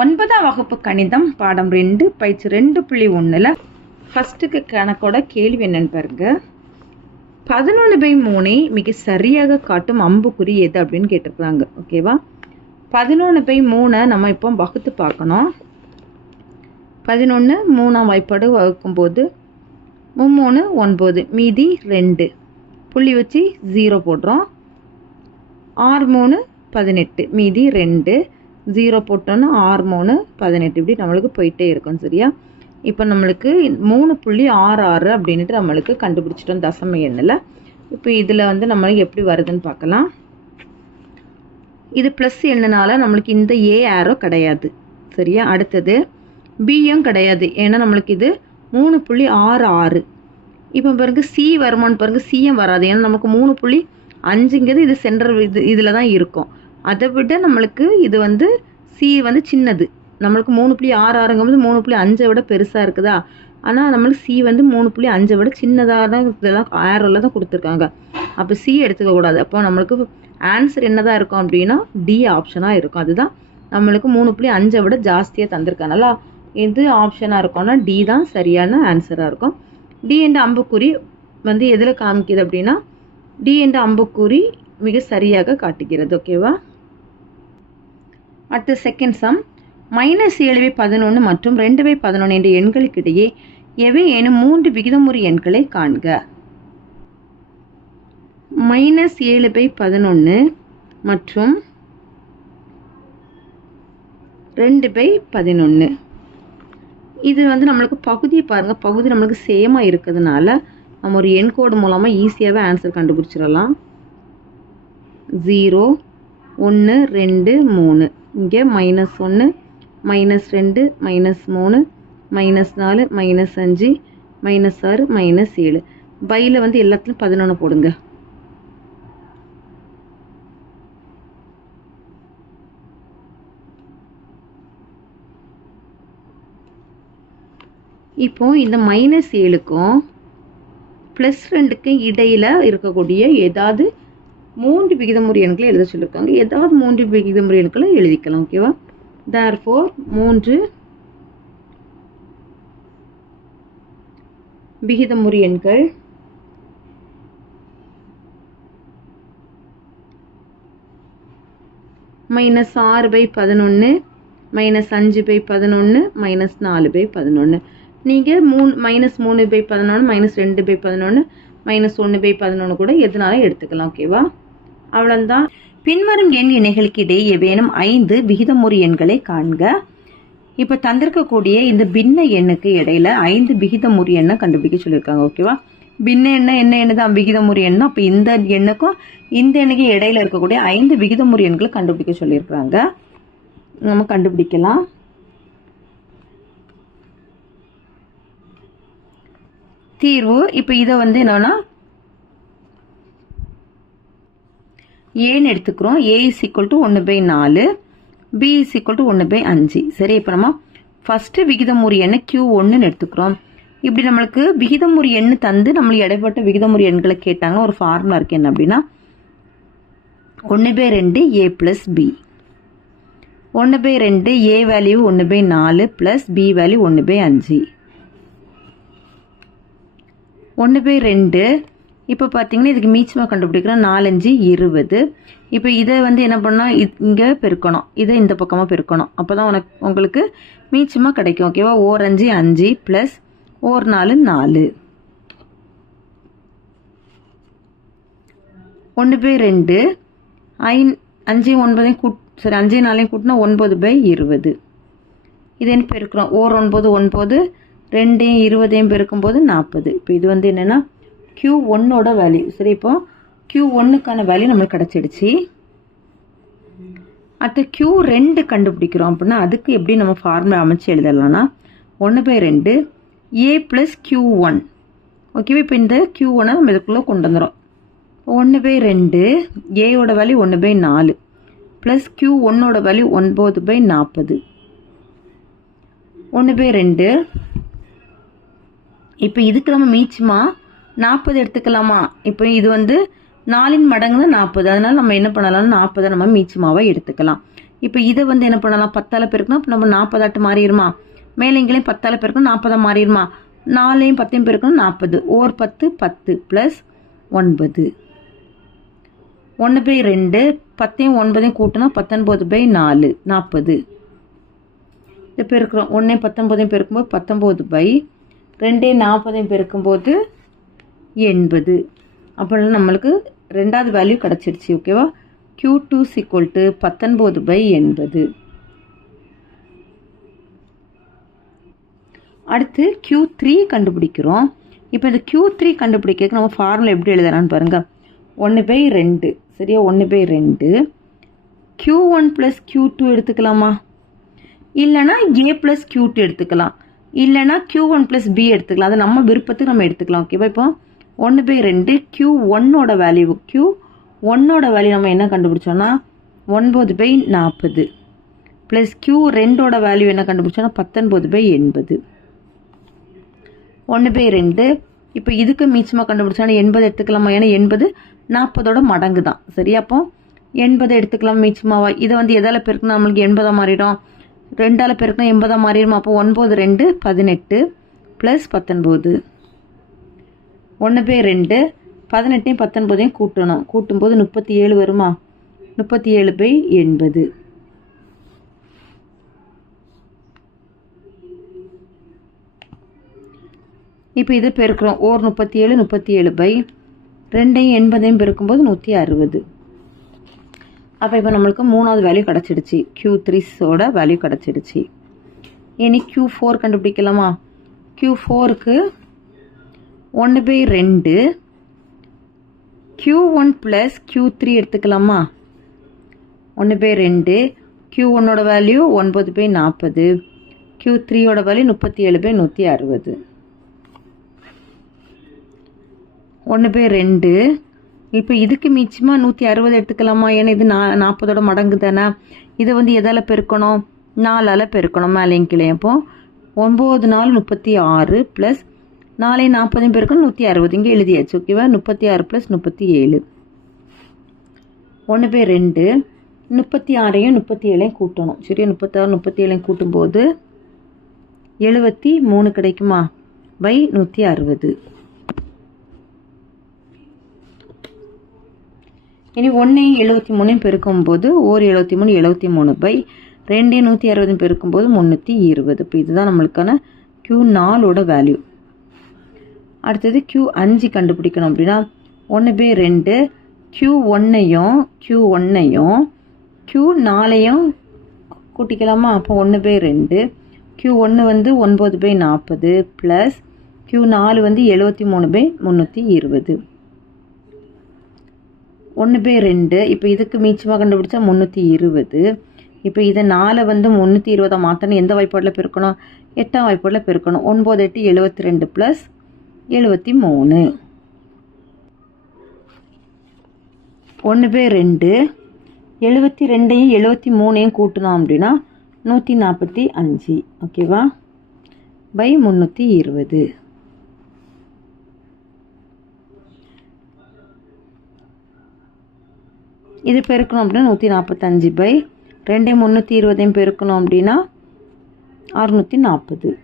ஒன்பதாம் வகுப்பு கணிதம் பாடம் ரெண்டு பயிற்சி ரெண்டு புள்ளி ஒன்றில் ஃபஸ்ட்டுக்கு கணக்கோட கேள்வி என்னன்னு பாருங்க. பதினொன்று பை மூணை மிக சரியாக காட்டும் அம்புக்குறி எது அப்படின்னு கேட்டிருக்காங்க ஓகேவா பதினொன்று பை மூணை நம்ம இப்போ வகுத்து பார்க்கணும். பதினொன்று மூணாம் வாய்ப்பாடு வகுக்கும்போது மும்மூணு ஒன்பது மீதி ரெண்டு. புள்ளி வச்சு ஜீரோ போடுறோம். ஆறு மூணு பதினெட்டு மீதி ரெண்டு. ஜீரோ போட்டோன்னா ஆறு மூணு பதினெட்டு. இப்படி நம்மளுக்கு போயிட்டே இருக்கும் சரியா? இப்போ நம்மளுக்கு மூணு புள்ளி ஆறு ஆறு அப்படின்ட்டு நம்மளுக்கு கண்டுபிடிச்சிட்டோம் தசம எண்ணில். இப்போ இதில் வந்து நம்மளுக்கு எப்படி வருதுன்னு பார்க்கலாம். இது ப்ளஸ் எண்ணுனால நம்மளுக்கு இந்த ஏ ஆரோ கிடையாது சரியா? அடுத்தது பியும் கிடையாது ஏன்னா நம்மளுக்கு இது மூணு புள்ளி ஆறு ஆறு. இப்போ பாருங்க சி வருமானு பாருங்க சிஎம் வராது. ஏன்னா நமக்கு மூணு புள்ளி அஞ்சுங்கிறது இது சென்டர் இது இதில் தான் இருக்கும். அதை விட நம்மளுக்கு இது வந்து சி வந்து சின்னது. நம்மளுக்கு மூணு புள்ளி ஆறு ஆறுங்கும்போது மூணு புள்ளி அஞ்சை விட பெருசாக இருக்குதா? ஆனால் நம்மளுக்கு சி வந்து மூணு புள்ளி அஞ்சை விட சின்னதாக தான் இதெல்லாம் ஆரோவில் தான் கொடுத்துருக்காங்க. அப்போ சி எடுத்துக்க கூடாது. அப்போ நம்மளுக்கு ஆன்சர் என்னதான் இருக்கும் அப்படின்னா டி ஆப்ஷனாக இருக்கும். அதுதான் நம்மளுக்கு மூணு புள்ளி அஞ்சை விட ஜாஸ்தியாக தந்திருக்கனால எது ஆப்ஷனாக இருக்கும்னா டி தான் சரியான ஆன்சராக இருக்கும். டி என்ற அம்புக்குறி வந்து எதில் காமிக்குது அப்படின்னா டி என்ற அம்புக்குறி மிக சரியாக காட்டுகிறது. ஓகேவா அடுத்த செகண்ட் சம் மைனஸ் ஏழு பை பதினொன்று மற்றும் ரெண்டு பை பதினொன்று என்ற எண்களுக்கிடையே எவை எனும் மூன்று விகிதமுறை எண்களை காண்க. மைனஸ் ஏழு பை பதினொன்று மற்றும் ரெண்டு பை பதினொன்று இது வந்து நம்மளுக்கு பகுதியை பாருங்கள் பகுதி நம்மளுக்கு சேமாக இருக்கிறதுனால நம்ம ஒரு எண் கோடு மூலமாக ஈஸியாகவே ஆன்சர் கண்டுபிடிச்சிடலாம். ஜீரோ ஒன்று ரெண்டு மூணு. இங்கே மைனஸ் ஒன்று மைனஸ் ரெண்டு மைனஸ் மூணு மைனஸ் நாலு மைனஸ் அஞ்சு மைனஸ் ஆறு மைனஸ் ஏழு. பையில் வந்து எல்லாத்துலையும் பதினொன்று போடுங்க. இப்போ இந்த மைனஸ் ஏழுக்கும் ப்ளஸ் ரெண்டுக்கும் இடையில் இருக்கக்கூடிய ஏதாவது மூன்று விகிதமுறை எண்களை எழுத சொல்லியிருக்காங்க ஏதாவது மூன்று விகிதமுறை எண்களை எழுதிக்கலாம் ஓகேவா தேர் ஃபோர் மூன்று விகிதமுறை எண்கள் மைனஸ் ஆறு பை பதினொன்று மைனஸ் அஞ்சு பை பதினொன்று மைனஸ் நாலு பை பதினொன்று நீங்கள் மூணு மைனஸ் மூணு பை பதினொன்று மைனஸ் ரெண்டு பை பதினொன்று மைனஸ் ஒன்று பை பதினொன்று கூட எதுனாலும் எடுத்துக்கலாம் ஓகேவா அவ்வளவுதான். பின்வரும் எண் இணைகளுக்கு இடையே வேணும் ஐந்து விகிதமுறு எண்களை காண்க. இப்போ தந்திருக்கக்கூடிய இந்த பின்ன எண்ணுக்கு இடையில ஐந்து விகிதமுறு எண்ணை கண்டுபிடிக்க சொல்லியிருக்காங்க ஓகேவா பின்ன எண்ண என்ன எண்ணு தான் விகிதமுறை எண் அப்போ இந்த எண்ணுக்கும் இந்த எண்ணுக்கும் இடையில இருக்கக்கூடிய ஐந்து விகிதமுறை எண்களை கண்டுபிடிக்க சொல்லியிருக்கிறாங்க. நம்ம கண்டுபிடிக்கலாம். தீர்வு. இப்போ இதை வந்து என்னன்னா ஏன்னு எடுத்துக்கிறோம். ஏ இஸ் ஈக்குவல் டு ஒன்று பை நாலு. பி இஸ் ஈக்குவல் டு ஒன்று பை அஞ்சு. சரி இப்போ நம்ம ஃபஸ்ட்டு விகிதமுறி எண்ணு கியூ ஒன்றுன்னு எடுத்துக்கிறோம். இப்படி நம்மளுக்கு விகிதமுறி எண்ணு தந்து நம்மளுக்கு இடைப்பட்ட விகிதமுறி எண்களை கேட்டாங்க ஒரு ஃபார்முலா இருக்கு. என்ன அப்படின்னா? ஒன்று பை ரெண்டு ஏ ப்ளஸ் பி ஒன்று பை ரெண்டு ஏ வேல்யூ ஒன்று பை நாலு ப்ளஸ் பி வேல்யூ ஒன்று பை அஞ்சு. ஒன்று பை ரெண்டு இப்போ பார்த்தீங்கன்னா இதுக்கு மீச்சமாக கண்டுபிடிக்கிறோம் நாலஞ்சு இருபது. இப்போ இதை வந்து என்ன பண்ணால் இங்கே பெருக்கணும். இதை இந்த பக்கமாக பெருக்கணும். அப்போ தான் உனக்கு உங்களுக்கு மீச்சமாக கிடைக்கும் ஓகேவா ஓர் அஞ்சு அஞ்சு ப்ளஸ் ஓர் நாலு நாலு. ஒன்று பை ரெண்டு. ஐந் அஞ்சு ஒன்பதையும் கூட் சரி அஞ்சு நாளையும் கூட்டினா ஒன்பது பை இருபது. இது என்ன பெருக்கிறோம் ஓர் ஒன்பது ஒன்பது. ரெண்டையும் இருபதையும் பெருக்கும்போது நாற்பது இப்போ இது வந்து என்னென்னா க்யூ ஒன்னோட வேல்யூ சரி இப்போ க்யூ ஒன்றுக்கான வேல்யூ நம்மளுக்கு கிடச்சிடுச்சு. அடுத்து க்யூ ரெண்டு கண்டுபிடிக்கிறோம் அப்படின்னா அதுக்கு எப்படி நம்ம ஃபார்முலா அமைச்சு எழுதலாம்னா ஒன்று பை ரெண்டு ஏ ப்ளஸ் க்யூ ஒன் ஓகேவா இப்போ இந்த க்யூ ஒன்னை நம்ம இதுக்குள்ளே கொண்டு வந்துடும் ஒன்று பை ரெண்டு ஏயோட வேல்யூ ஒன்று பை நாலு ப்ளஸ் க்யூ ஒன்னோட வேல்யூ ஒன்பது பை நாற்பது. ஒன்று பை ரெண்டு இப்போ இதுக்கு நம்ம மீச்சமா? நாற்பது எடுத்துக்கலாமா? இப்போ இது வந்து நாலின் மடங்கு நாற்பது. அதனால் நம்ம என்ன பண்ணலாம்? நாற்பதை நம்ம மீச்சமாவை எடுத்துக்கலாம். இப்போ இதை வந்து என்ன பண்ணலாம்? பத்தால் பெருக்குனா இப்போ நம்ம நாற்பதாட்டு மாறிடுமா? மேலே இங்கேயும் பத்தால் பெருக்கணும் நாற்பதாக மாறிடுமா? நாலையும் பத்தையும் பெருக்கணும் நாற்பது. ஓர் பத்து பத்து ப்ளஸ் ஒன்பது. ஒன்று பை ரெண்டு பத்தையும் ஒன்பதையும் கூட்டினா பத்தொன்பது பை நாலு. நாற்பது. இது பெருக்கிறோம். ஒன்றையும் பத்தொன்பதையும் பெருக்கும்போது பத்தொம்போது பை ரெண்டே நாற்பதையும் பெருக்கும்போது எண்பது. அப்போ நம்மளுக்கு ரெண்டாவது வேல்யூ கிடச்சிருச்சு ஓகேவா க்யூ டூ சிக்வல் டு பத்தொன்பது பை எண்பது. அடுத்து க்யூ த்ரீ கண்டுபிடிக்கிறோம். இப்போ இந்த க்யூ த்ரீ கண்டுபிடிக்கிறதுக்கு நம்ம ஃபார்முலா எப்படி எழுதலாம்னு பாருங்கள் ஒன்று பை ரெண்டு சரியா? ஒன்று பை ரெண்டு. Q one plus Q two எடுத்துக்கலாமா? இல்லைனா ஏ ப்ளஸ் க்யூ டூ எடுத்துக்கலாம். இல்லைனா க்யூ ஒன் ப்ளஸ் பி எடுத்துக்கலாம். அது நம்ம விருப்பத்துக்கு நம்ம எடுத்துக்கலாம் ஓகேவா இப்போ? ஒன்று பை ரெண்டு க்யூ ஒன்னோட வேல்யூ க்யூ ஒன்னோட வேல்யூ நம்ம என்ன கண்டுபிடிச்சோன்னா ஒன்பது பை நாற்பது ப்ளஸ் க்யூ ரெண்டோட வேல்யூ என்ன கண்டுபிடிச்சோன்னா பத்தொன்பது பை எண்பது. ஒன்று பை ரெண்டு. இப்போ இதுக்கு மீச்சமாக கண்டுபிடிச்சோன்னா எண்பது எடுத்துக்கலாமா? ஏன்னா எண்பது நாற்பதோட மடங்கு தான் சரியா அப்போ எண்பது எடுத்துக்கலாம் மீச்சமாவா? இதை வந்து எதால் பெருக்குனா நம்மளுக்கு எண்பதாக மாறிடும். ரெண்டால் பெருக்குனா எண்பதாக மாறிடுமா? அப்போ ஒன்பது ரெண்டு பதினெட்டு ப்ளஸ் பத்தொன்பது. ஒன்று பை ரெண்டு பதினெட்டையும் பத்தொன்பதையும் கூட்டணும். கூட்டும்போது முப்பத்தி ஏழு வருமா? முப்பத்தி ஏழு பை எண்பது. இப்போ இது பெருக்கிறோம். ஓர் முப்பத்தி ஏழு முப்பத்தி ஏழு பை ரெண்டையும் எண்பதையும் பெருக்கும்போது நூற்றி அறுபது அப்போ இப்போ நம்மளுக்கு மூணாவது வேல்யூ கிடச்சிடுச்சு. க்யூ த்ரீஸோட வேல்யூ கிடச்சிடுச்சு. இனி க்யூ ஃபோர் கண்டுபிடிக்கலாமா? க்யூ ஃபோருக்கு ஒன்று பை ரெண்டு Q one plus Q three எடுத்துக்கலாமா? ஒன்று பை ரெண்டு க்யூ ஒன்னோட வேல்யூ ஒன்பது பை நாற்பது க்யூ த்ரீயோட வேல்யூ முப்பத்தி ஏழு பை நூற்றி அறுபது. ஒன்று பை ரெண்டு இப்போ இதுக்கு மிச்சமாக நூற்றி அறுபது எடுத்துக்கலாமா? ஏன்னா இது நா நாற்பதோட மடங்கு தானே. இதை வந்து எதால் பெருக்கணும்? நாலால் பெருக்கணும் மேலேயும் கீழே அப்போ ஒம்பது நாலு முப்பத்தி ஆறு ப்ளஸ் நாளை நாற்பதும் பெருக்கும் நூற்றி அறுபது. இங்கே எழுதியாச்சு ஓகேவா முப்பத்தி ஆறு ப்ளஸ் முப்பத்தி ஏழு. ஒன்று பேர் ரெண்டு. முப்பத்தி ஆறையும் முப்பத்தி ஏழையும் கூட்டணும். சரியா? முப்பத்தாறு முப்பத்தி ஏழையும் கூட்டும்போது எழுபத்தி மூணு கிடைக்குமா? பை நூற்றி அறுபது. இனி ஒன்றையும் எழுபத்தி மூணையும் பெருக்கும்போது ஓர் எழுபத்தி மூணு எழுபத்தி மூணு. பை ரெண்டையும் நூற்றி அறுபதையும் பெருக்கும்போது முந்நூற்றி இருபது. இப்போ இதுதான் நம்மளுக்கான க்யூ நாலோட வேல்யூ அடுத்தது க்யூ அஞ்சு கண்டுபிடிக்கணும் அப்படின்னா ஒன்று பை ரெண்டு க்யூ ஒன்றையும் க்யூ ஒன்றையும் க்யூ நாலையும் கூட்டிக்கலாமா? அப்போ ஒன்று பை ரெண்டு க்யூ ஒன்று வந்து ஒன்பது பை நாற்பது ப்ளஸ் க்யூ நாலு வந்து எழுபத்தி மூணு பை முந்நூற்றி இருபது. ஒன்று பை ரெண்டு இப்போ இதுக்கு மீச்சமாக கண்டுபிடிச்சா முந்நூற்றி இருபது. இப்போ இதை நாலை வந்து முந்நூற்றி இருபதை மாற்றணும் எந்த வாய்ப்பாடில் பெருக்கணும்? எட்டாம் வாய்ப்பாடில் பெருக்கணும். ஒன்பது எட்டு எழுபத்தி ரெண்டு ப்ளஸ் எழுபத்தி மூணு. ஒன்று பேர் ரெண்டு. எழுபத்தி ரெண்டையும் எழுபத்தி மூணையும் கூட்டினோம் அப்படின்னா நூற்றி நாற்பத்தி அஞ்சு. ஓகேவா? பை முந்நூற்றி இருபது. இது பெருக்கணும் அப்படின்னா நூற்றி நாற்பத்தஞ்சு பை ரெண்டையும் முந்நூற்றி இருபதையும் பெருக்கணும் அப்படின்னா அறுநூற்றி நாற்பது.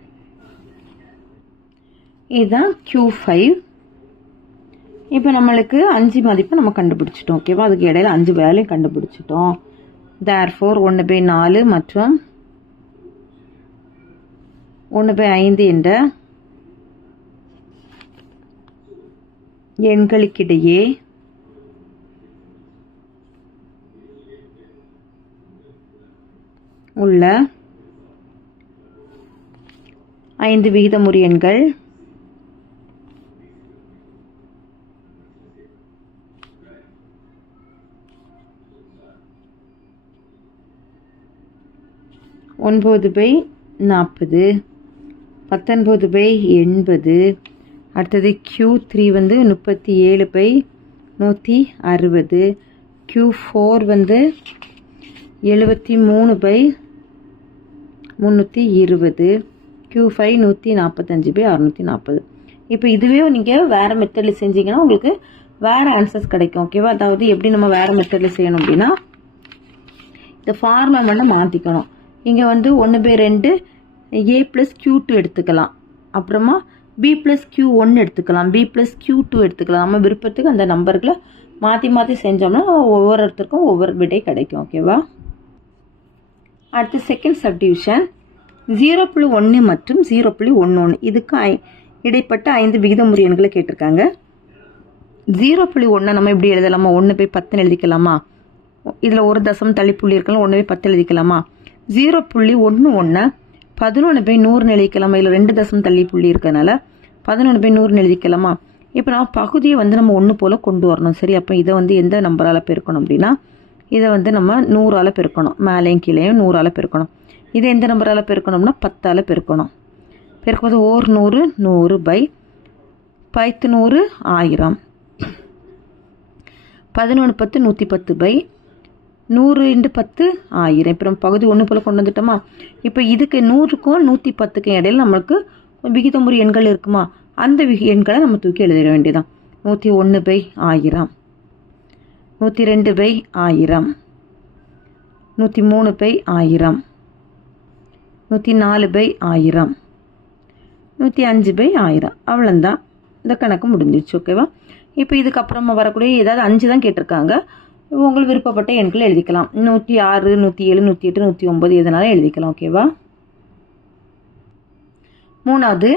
இதுதான் க்யூ ஃபைவ் இப்போ நம்மளுக்கு அஞ்சு மதிப்பை நம்ம கண்டுபிடிச்சிட்டோம் ஓகேவா அதுக்கு இடையில அஞ்சு வேலையும் கண்டுபிடிச்சிட்டோம். தேர் ஃபோர் ஒன்று பை நாலு மற்றும் ஒன்று பை ஐந்து என்ற எண்களுக்கிடையே உள்ள ஐந்து விகிதமுறு எண்கள் ஒன்பது பை நாற்பது. பத்தொன்பது பை எண்பது. அடுத்தது க்யூ த்ரீ வந்து முப்பத்தி ஏழு பை நூற்றி அறுபது. க்யூ ஃபோர் வந்து எழுபத்தி மூணு பை முந்நூற்றி இருபது. க்யூ ஃபைவ் நூற்றி நாற்பத்தஞ்சு பை அறநூற்றி நாற்பது. இப்போ இதுவே நீங்கள் வேறு மெத்தடில் செஞ்சீங்கன்னா உங்களுக்கு வேறு ஆன்சர்ஸ் கிடைக்கும். ஓகேவா அதாவது எப்படி நம்ம வேறு மெத்தடில் செய்யணும் அப்படின்னா இந்த ஃபார்முலா மட்டும் மாற்றிக்கணும் இங்கே வந்து ஒன்று பை ரெண்டு ஏ ப்ளஸ் கியூ டூ எடுத்துக்கலாம். அப்புறமா பி ப்ளஸ் கியூ ஒன்று எடுத்துக்கலாம். பி ப்ளஸ் கியூ டூ எடுத்துக்கலாம். நம்ம விருப்பத்துக்கு அந்த நம்பர்களை மாற்றி மாற்றி செஞ்சோம்னா ஒவ்வொருத்தருக்கும் ஒவ்வொரு விடை கிடைக்கும். ஓகேவா அடுத்து செகண்ட் சப்டிவிஷன் ஜீரோ புள்ளி ஒன்று மற்றும் ஜீரோ புள்ளி ஒன்று ஒன்று இதுக்கு ஐ இடைப்பட்ட ஐந்து விகிதமுறை எண்களை கேட்டிருக்காங்க. ஜீரோ புள்ளி ஒன்றை நம்ம இப்படி எழுதலாமா? ஒன்று போய் பத்துன்னு எழுதிக்கலாமா? இதில் ஒரு தசம் தள்ளி புள்ளி இருக்கலாம் ஒன்று போய் பத்து எழுதிக்கலாமா? ஜீரோ புள்ளி ஒன்று ஒன்று பதினொன்று போய் நூறு நிலைக்கிழமை இல்லை ரெண்டு தசம் தள்ளி புள்ளி இருக்கனால பதினொன்று போய் நூறு நிலைக்கிழமா. இப்போ நம்ம பகுதியை வந்து நம்ம ஒன்று போல் கொண்டு வரணும். சரி அப்போ இதை வந்து எந்த நம்பரால் பெருக்கணும் அப்படின்னா இதை வந்து நம்ம நூறால் பெருக்கணும். மேலேயும் கீழேயும் நூறால் பெருக்கணும். இதை எந்த நம்பரால் பெருக்கணும்னா பத்தால் பெருக்கணும். பெருக்கும்போது ஓர் நூறு நூறு பை பத்து நூறு ஆயிரம். பதினொன்று பத்து நூற்றி பத்து பை நூறு இண்டு பத்து? ஆயிரம். இப்போ நம்ம பகுதி ஒன்று போல் கொண்டு வந்துட்டோமா? இப்போ இதுக்கு நூறுக்கும் நூற்றி பத்துக்கும் இடையில நம்மளுக்கு விகிதமுறை எண்கள் இருக்குமா? அந்த விகி எண்களை நம்ம தூக்கி எழுதிட வேண்டியதான் நூற்றி ஒன்று பை ஆயிரம். நூற்றி ரெண்டு பை ஆயிரம். நூற்றி மூணு பை ஆயிரம். நூற்றி நாலு பை ஆயிரம். நூற்றி அஞ்சு பை ஆயிரம். அவ்வளோந்தான் இந்த கணக்கு முடிஞ்சிச்சு ஓகேவா இப்போ இதுக்கப்புறமா வரக்கூடிய ஏதாவது அஞ்சு தான் கேட்டிருக்காங்க. உங்களுக்கு விருப்பப்பட்ட எண்களை எழுதிக்கலாம். நூற்றி ஆறு நூற்றி ஏழு நூற்றி எட்டு நூற்றி ஒம்பது எதனாலும் எழுதிக்கலாம் ஓகேவா மூணாவது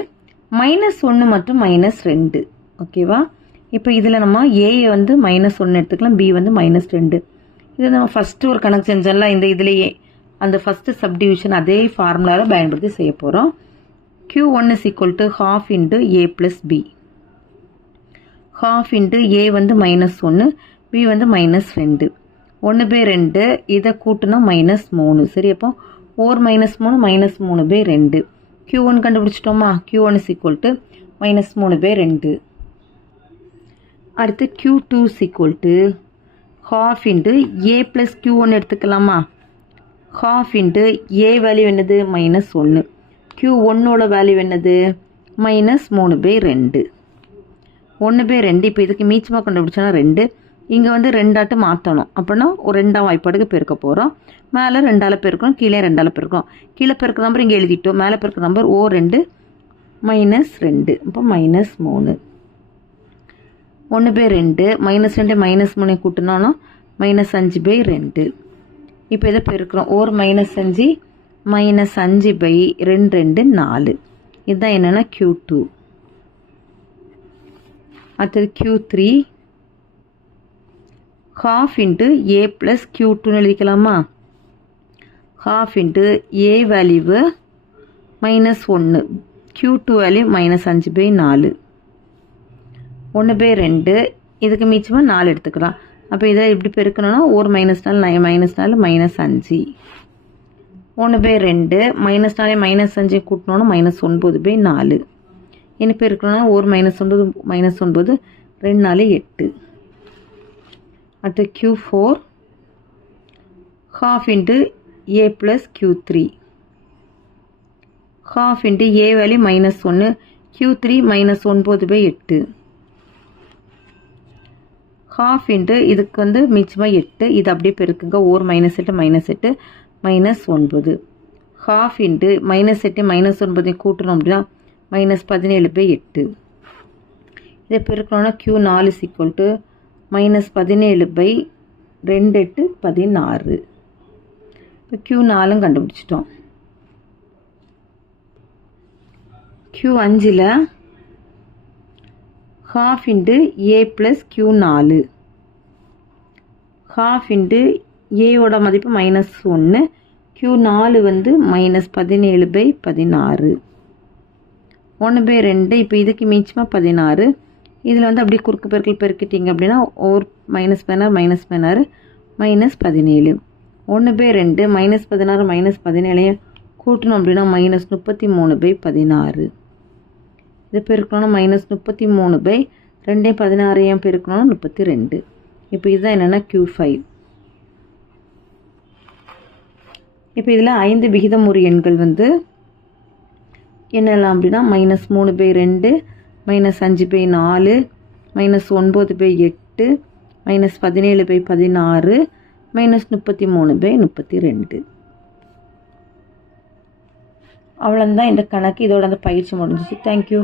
மைனஸ் ஒன்று மற்றும் மைனஸ் ரெண்டு ஓகேவா இப்போ இதில் நம்ம ஏயை வந்து மைனஸ் ஒன்று எடுத்துக்கலாம் பி வந்து மைனஸ் ரெண்டு. இது நம்ம ஃபஸ்ட்டு ஒரு கணக்கு செஞ்சோம்ல இந்த இதுலேயே அந்த ஃபஸ்ட்டு சப்டிவிஷன் அதே ஃபார்முலாவில் பயன்படுத்தி செய்ய போகிறோம் Q one is equal to half into A plus B half into A வந்து மைனஸ் ஒன்று பி வந்து மைனஸ் ரெண்டு. ஒன்று பை ரெண்டு இதை கூட்டினா மைனஸ் மூணு. சரி அப்போ ஓர் மைனஸ் மூணு மைனஸ் மூணு பை ரெண்டு. Q one கண்டுபிடிச்சிட்டோமா? Q one is equal to minus மூணு பை ரெண்டு. அடுத்து Q two is equal to half into A plus Q one எடுத்துக்கலாமா? ஹாஃப் இன்ட்டு ஏ வேல்யூ என்னது? மைனஸ் ஒன்று க்யூ ஒன்னோட வேல்யூ என்னது? மைனஸ் மூணு பை ரெண்டு. ஒன்று பை ரெண்டு இப்போ இதுக்கு மீச்சமாக கண்டுபிடிச்சோன்னா ரெண்டு. இங்கே வந்து ரெண்டாட்டு மாற்றணும் அப்படின்னா ஒரு ரெண்டாம் வாய்ப்பாடுக்கு பெருக்க போகிறோம் மேலே ரெண்டால் பெருக்கணும் கீழே ரெண்டால் பெருக்கணும். கீழே பெருக்கிற நம்பர் இங்கே எழுதிட்டோம். மேலே பெருக்கிற நம்பர் ஓ ரெண்டு மைனஸ் ரெண்டு. இப்போ மைனஸ் மூணு. ஒன்று பை ரெண்டு மைனஸ் ரெண்டு மைனஸ் மூணு கூட்டினோன்னா மைனஸ் அஞ்சு பை ரெண்டு. இப்போ இதை பெருக்கிறோம். ஓர் மைனஸ் அஞ்சு மைனஸ் அஞ்சு பை ரெண்டு ரெண்டு நாலு. இதுதான் என்னென்னா க்யூ டூ அடுத்தது Q three half into A plus Q டூன்னு எழுதிக்கலாமா? Half into A value minus ஒன்று க்யூ டூ வேல்யூ மைனஸ் அஞ்சு பை நாலு ஒன்று பை ரெண்டு இதுக்கு மிச்சமாக நாலு எடுத்துக்கலாம். அப்போ இதை எப்படி பெருக்கணும்னா ஒரு மைனஸ் நாலு நை மைனஸ் நாலு மைனஸ் அஞ்சு ஒன்று பை ரெண்டு மைனஸ் நாலே மைனஸ் அஞ்சு கூட்டினோன்னா மைனஸ் ஒன்பது பை நாலு. என்ன பெருக்கணும்னா ஒரு மைனஸ் ஒன்பது மைனஸ் ஒன்பது ரெண்டு நாலு எட்டு. அடுத்து Q four half into A plus Q three half into A value minus ஒன்று க்யூ த்ரீ மைனஸ் ஒன்பது பை எட்டு. ஹாஃப் இன்ட்டு இதுக்கு வந்து மிச்சமாக எட்டு. இது அப்படியே பெருக்குங்க. ஓர் மைனஸ் எட்டு மைனஸ் எட்டு மைனஸ் ஒன்பது. ஹாஃப் இன்ட்டு மைனஸ் எட்டு மைனஸ் ஒன்பதையும் கூட்டணும் அப்படின்னா மைனஸ் பதினேழு பை எட்டு. இதை பெருக்கணும்னா க்யூ நாலு சீக்குவல் டு மைனஸ் பதினேழு பை ரெண்டு எட்டு பதினாறு. இப்போ க்யூ நாலும் கண்டுபிடிச்சிட்டோம். க்யூ அஞ்சில் half into A plus Q நாலு. ஹாஃப் இன்ட்டு ஏவோட மதிப்பு மைனஸ் ஒன்று க்யூ நாலு வந்து மைனஸ் பதினேழு பை பதினாறு. ஒன்று பை ரெண்டு இப்போ இதுக்கு மிச்சமாக பதினாறு. இதில் வந்து அப்படியே குறுக்கு பெருக்கல் பெருக்கிட்டீங்க அப்படின்னா ஓர் மைனஸ் பதினாறு மைனஸ் பதினாறு மைனஸ் பதினேழு. ஒன்று பை ரெண்டு மைனஸ் பதினாறு மைனஸ் பதினேழையும் கூட்டணும் அப்படின்னா மைனஸ் முப்பத்தி மூணு பை பதினாறு. இது பெருக்கணும்னா மைனஸ் முப்பத்தி மூணு பை ரெண்டையும் பதினாறையும் பெருக்கணும்னா முப்பத்தி ரெண்டு இப்போ இதுதான் என்னென்னா க்யூ ஃபைவ் இப்போ இதில் ஐந்து விகிதமுறு எண்கள் வந்து என்னெல்லாம் அப்படின்னா மைனஸ் மூணு பை ரெண்டு மைனஸ் அஞ்சு பை நாலு மைனஸ் ஒன்பது பை எட்டு மைனஸ் பதினேழு பை பதினாறு மைனஸ் முப்பத்தி மூணு பை முப்பத்தி ரெண்டு அவ்வளோந்தான் இந்த கணக்கு. இதோட அந்த பயிற்சி முடிஞ்சிச்சு. தேங்க்யூ